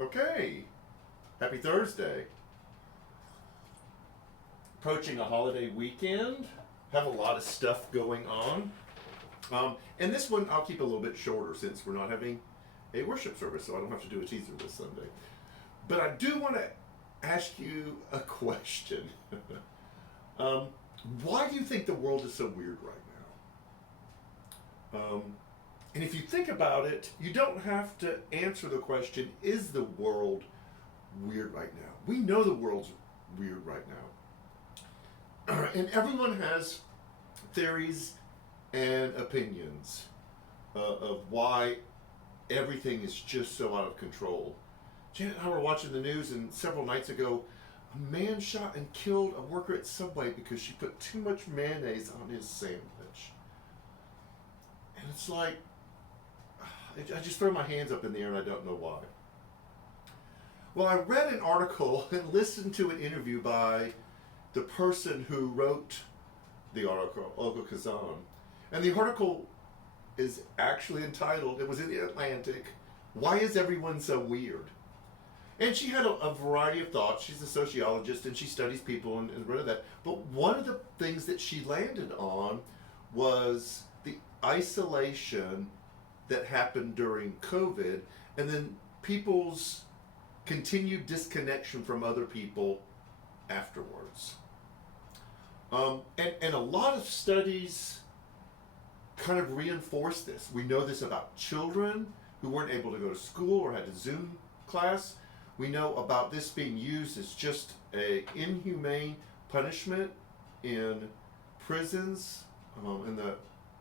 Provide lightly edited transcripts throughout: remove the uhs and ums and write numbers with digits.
Okay, happy Thursday. Approaching a holiday weekend. Have a lot of stuff going on. And this one I'll keep a little bit shorter since we're not having a worship service, so I don't have to do a teaser this Sunday. But I do want to ask you a question. Why do you think the world is so weird right now? And if you think about it, you don't have to answer the question, is the world weird right now? We know the world's weird right now. And everyone has theories and opinions of why everything is just so out of control. Janet and I were watching the news, and several nights ago, a man shot and killed a worker at Subway because she put too much mayonnaise on his sandwich. And it's like, I just throw my hands up in the air and I don't know why. Well, I read an article and listened to an interview by the person who wrote the article, Olga Khazan. And the article is actually entitled, it was in the Atlantic, Why is Everyone So Weird? And she had a variety of thoughts. She's a sociologist and she studies people and read that. But one of the things that she landed on was the isolation that happened during COVID, and then people's continued disconnection from other people afterwards. And a lot of studies kind of reinforce this. We know this about children who weren't able to go to school or had a Zoom class. We know about this being used as just a inhumane punishment in prisons, in the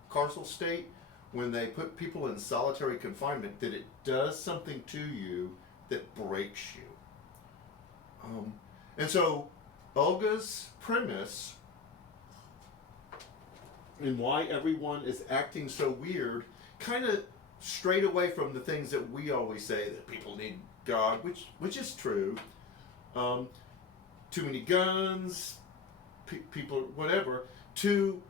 carceral state, when they put people in solitary confinement, that it does something to you that breaks you. And so Olga's premise in why everyone is acting so weird kind of strayed away from the things that we always say, that people need God, which is true. Too many guns, people, whatever, to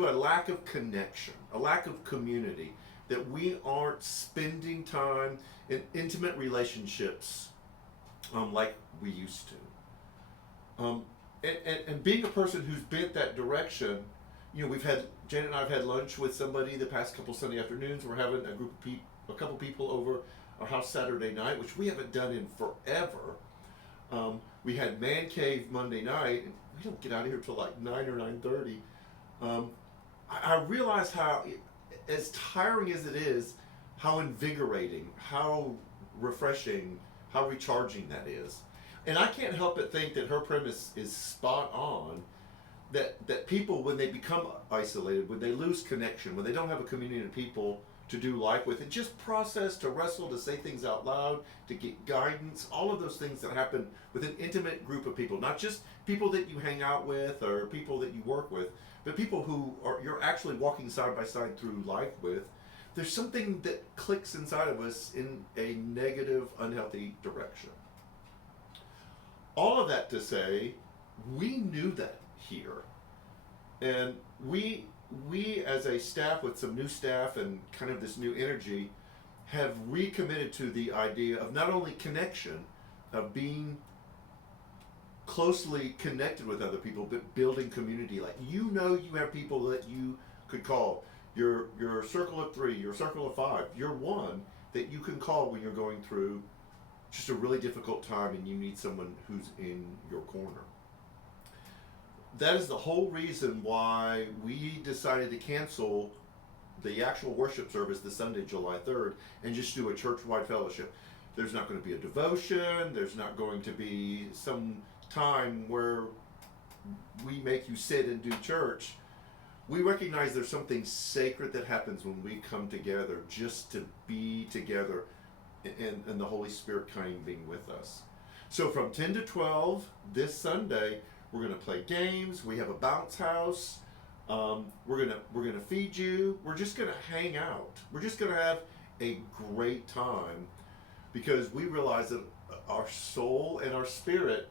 a lack of connection, a lack of community, that we aren't spending time in intimate relationships like we used to. And being a person who's bent that direction, Janet and I have had lunch with somebody the past couple Sunday afternoons. We're having a couple people over our house Saturday night, which we haven't done in forever. We had Man Cave Monday night, and we don't get out of here till like 9 or 9:30. I realize how, as tiring as it is, how invigorating, how refreshing, how recharging that is. And I can't help but think that her premise is spot on, that people, when they become isolated, when they lose connection, when they don't have a community of people to do life with, and just process, to wrestle, to say things out loud, to get guidance, all of those things that happen with an intimate group of people, not just people that you hang out with or people that you work with, but people who you're actually walking side by side through life with. There's something that clicks inside of us in a negative, unhealthy direction. All of that to say, we knew that here. And we as a staff with some new staff and kind of this new energy have recommitted to the idea of not only connection, of being closely connected with other people, but building community. Like, you have people that you could call, your circle of 3, your circle of 5, your one that you can call when you're going through just a really difficult time and you need someone who's in your corner. That is the whole reason why we decided to cancel the actual worship service this Sunday, July 3rd, and just do a church-wide fellowship. There's not going to be a devotion. There's not going to be some time where we make you sit and do church. We recognize there's something sacred that happens when we come together, just to be together, and the Holy Spirit kind of being with us. So from 10 to 12 this Sunday, we're going to play games. We have a bounce house. We're gonna feed you. We're just going to hang out. We're just going to have a great time, because we realize that our soul and our spirit,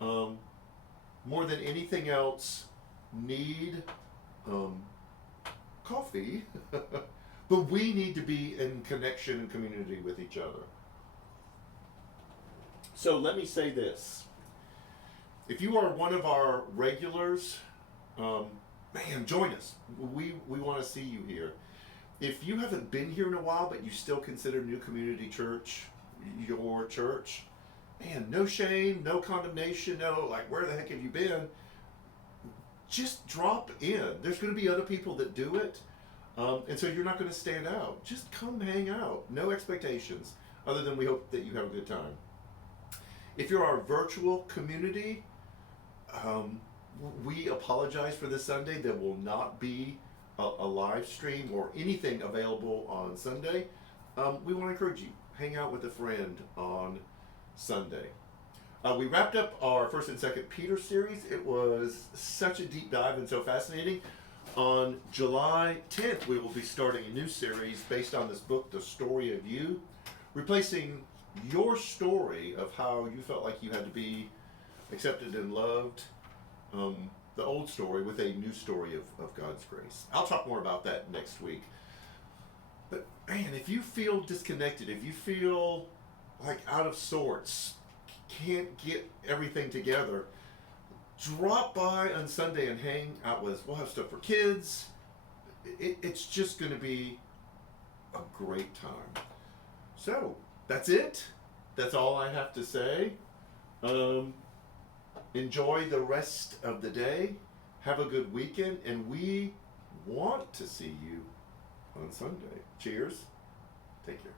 more than anything else, need coffee, But we need to be in connection and community with each other. So let me say this. If you are one of our regulars, man, join us. We want to see you here. If you haven't been here in a while, but you still consider New Community Church your church, man, no shame, no condemnation, no, like, where the heck have you been? Just drop in. There's going to be other people that do it. And so you're not going to stand out. Just come hang out. No expectations, other than we hope that you have a good time. If you're our virtual community, we apologize for this Sunday. There will not be a live stream or anything available on Sunday. We want to encourage you, hang out with a friend on Sunday. We wrapped up our 1st and 2nd Peter series. It was such a deep dive and so fascinating. On July 10th, we will be starting a new series based on this book, The Story of You, replacing your story of how you felt like you had to be accepted and loved, the old story, with a new story of God's grace. I'll talk more about that next week. But man, if you feel disconnected, if you feel like out of sorts, can't get everything together, drop by on Sunday and hang out with us. We'll have stuff for kids. It's just going to be a great time. So that's it. That's all I have to say. Enjoy the rest of the day. Have a good weekend, and we want to see you on Sunday. Cheers. Take care.